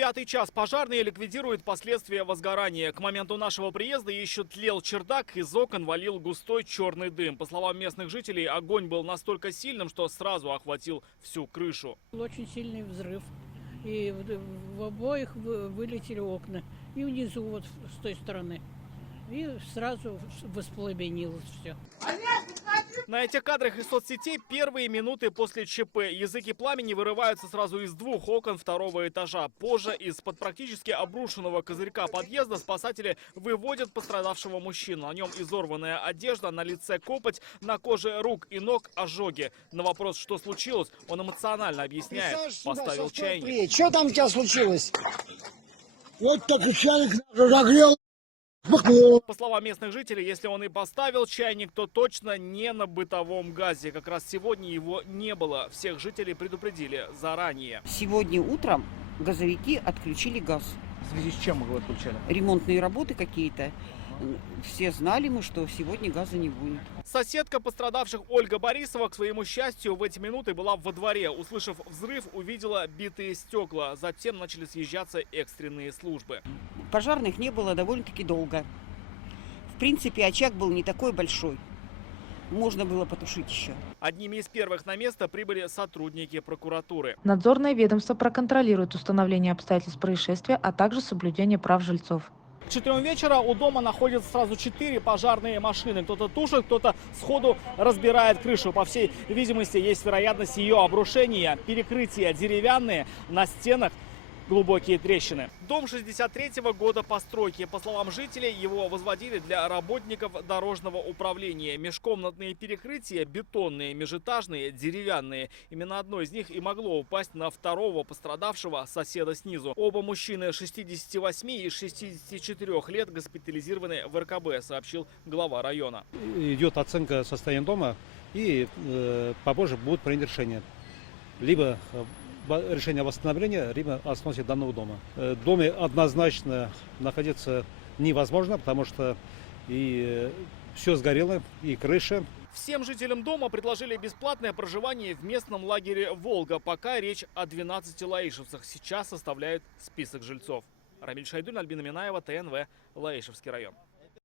5-й час пожарные ликвидируют последствия возгорания. К моменту нашего приезда еще тлел чердак, из окон валил густой черный дым. По словам местных жителей, огонь был настолько сильным, что сразу охватил всю крышу. Очень сильный взрыв. И в обоих вылетели окна. И внизу вот с той стороны. И сразу воспламенилось все. На этих кадрах из соцсетей первые минуты после ЧП. Языки пламени вырываются сразу из двух окон второго этажа. Позже из-под практически обрушенного козырька подъезда спасатели выводят пострадавшего мужчину. На нем изорванная одежда, на лице копоть, на коже рук и ног ожоги. На вопрос, что случилось, он эмоционально объясняет. Поставил чайник. Что там у тебя случилось? Вот так чайник разогрел. По словам местных жителей, если он и поставил чайник, то точно не на бытовом газе. Как раз сегодня его не было. Всех жителей предупредили заранее. Сегодня утром газовики отключили газ. В связи с чем его отключали? Ремонтные работы какие-то. Все знали мы, что сегодня газа не будет. Соседка пострадавших Ольга Борисова, к своему счастью, в эти минуты была во дворе. Услышав взрыв, увидела битые стекла. Затем начали съезжаться экстренные службы. Пожарных не было довольно-таки долго. В принципе, очаг был не такой большой. Можно было потушить еще. Одними из первых на место прибыли сотрудники прокуратуры. Надзорное ведомство проконтролирует установление обстоятельств происшествия, а также соблюдение прав жильцов. К 4 вечера у дома находятся сразу 4 пожарные машины. Кто-то тушит, кто-то сходу разбирает крышу. По всей видимости, есть вероятность ее обрушения. Перекрытия деревянные, на стенах глубокие трещины. Дом 63-го года постройки. По словам жителей, его возводили для работников дорожного управления. Межкомнатные перекрытия бетонные, межэтажные, деревянные. Именно одно из них и могло упасть на второго пострадавшего соседа снизу. Оба мужчины 68 и 64 лет госпитализированы в РКБ, сообщил глава района. Идет оценка состояния дома, и попозже будет принято решение. Либо решение восстановления, либо о сносе данного дома. В доме однозначно находиться невозможно, потому что и все сгорело, и крыша. Всем жителям дома предложили бесплатное проживание в местном лагере «Волга». Пока речь о 12 лаишевцах. Сейчас составляют список жильцов. Рамиль Шайдуль, Альбина Минаева, ТНВ, Лаишевский район.